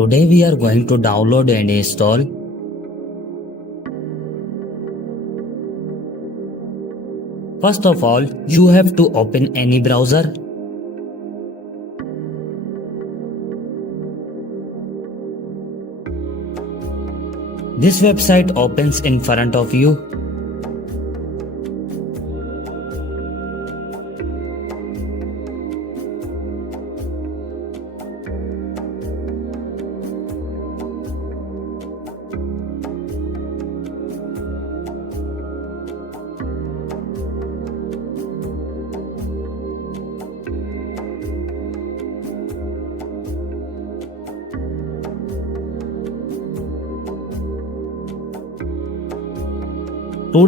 Today we are going to download and install First of all, you have to open any browser. This website opens in front of you. To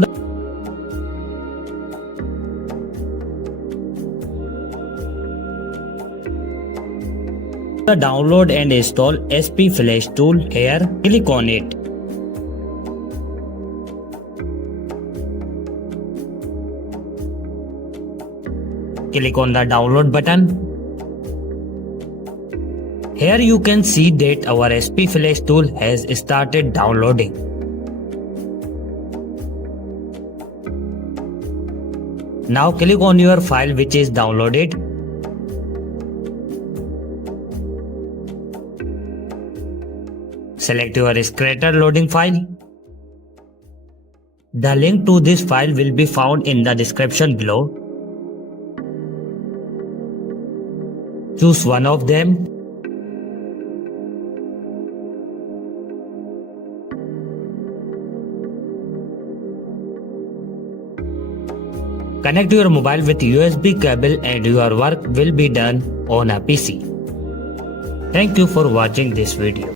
download and install SP Flash tool here, click on it. Click on the download button. Here you can see that our SP Flash tool has started downloading. Now click on your file which is downloaded. Select your Scratter loading file. The link to this file will be found in the description below. Choose one of them. Connect your mobile with USB cable and your work will be done on a PC. Thank you for watching this video.